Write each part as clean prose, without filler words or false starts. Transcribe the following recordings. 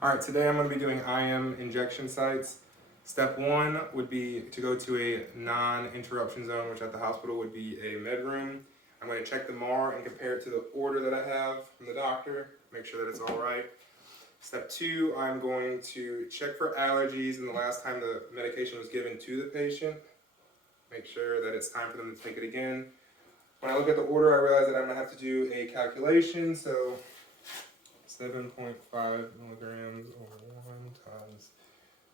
All right, today I'm going to be doing IM injection sites. Step one would be to go to a non-interruption zone, which at the hospital would be a med room. I'm going to check the MAR and compare it to the order that I have from the doctor, make sure that it's all right. Step two, I'm going to check for allergies and the last time the medication was given to the patient. Make sure that it's time for them to take it again. When I look at the order, I realize that I'm going to have to do a calculation, so 7.5 milligrams over 1 times.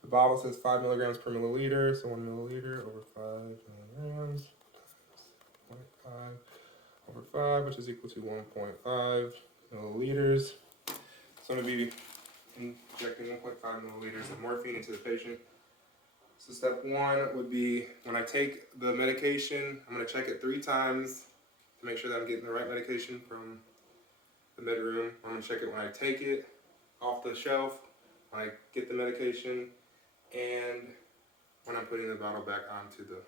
The bottle says 5 milligrams per milliliter, so 1 milliliter over 5 milligrams times 0.5 over 5, which is equal to 1.5 milliliters. So I'm going to be injecting 1.5 milliliters of morphine into the patient. So step one would be when I take the medication, I'm going to check it 3 times to make sure that I'm getting the right medication from the med room. I'm going to check it when I take it off the shelf, when I get the medication, and when I'm putting the bottle back onto the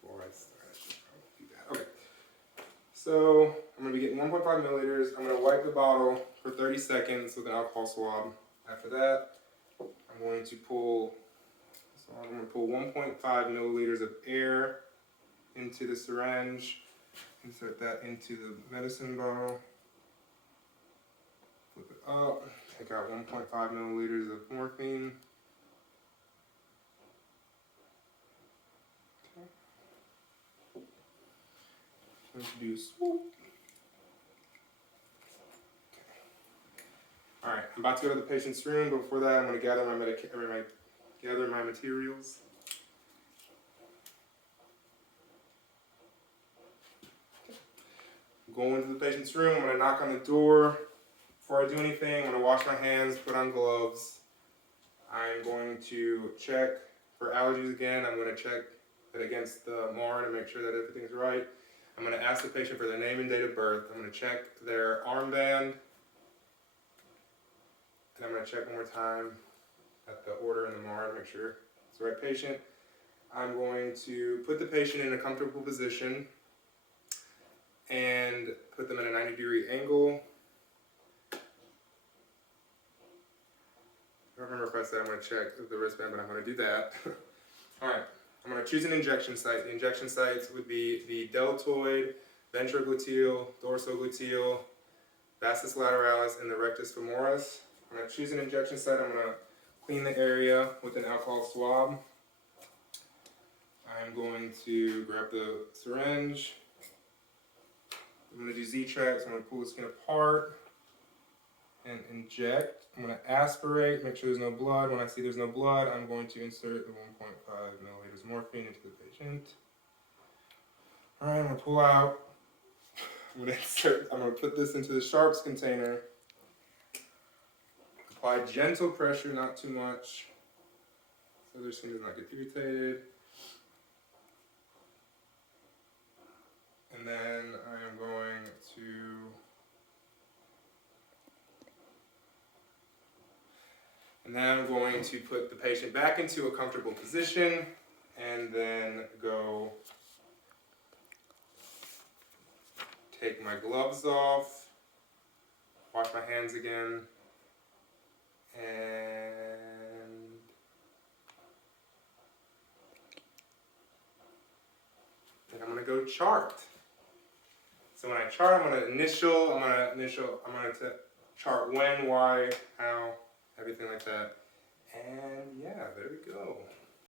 before I start, I should probably do that. Okay. So I'm going to be getting 1.5 milliliters. I'm going to wipe the bottle for 30 seconds with an alcohol swab. After that, I'm going to pull 1.5 milliliters of air into the syringe, insert that into the medicine bottle, flip it up, take out 1.5 milliliters of morphine. Okay. Going to do a swoop. Okay. Alright, I'm about to go to the patient's room, but before that I'm going to gather my materials. Go into the patient's room, I'm going to knock on the door. Before I do anything, I'm going to wash my hands, put on gloves. I'm going to check for allergies again. I'm going to check it against the MAR to make sure that everything's right. I'm going to ask the patient for their name and date of birth. I'm going to check their armband. And I'm going to check one more time at the order in the MAR to make sure it's the right patient. I'm going to put the patient in a comfortable position and put them at a 90-degree angle. I don't remember if I said I'm going to check the wristband, but I'm going to do that. Alright, I'm going to choose an injection site. The injection sites would be the deltoid, ventrogluteal, dorsogluteal, vastus lateralis, and the rectus femoris. I'm going to choose an injection site. I'm going to clean the area with an alcohol swab. I'm going to grab the syringe. I'm going to do Z-tracks. I'm going to pull the skin apart and inject. I'm going to aspirate, make sure there's no blood. When I see there's no blood, I'm going to insert the 1.5 milliliters of morphine into the patient. Alright, I'm going to pull out. I'm going to put this into the sharps container. Apply gentle pressure, not too much, so their skin does not get irritated. And then I am going to put the patient back into a comfortable position and then go take my gloves off, wash my hands again, and then I'm going to go chart. So when I chart, I'm going to chart when, why, how, everything like that. And yeah, there we go.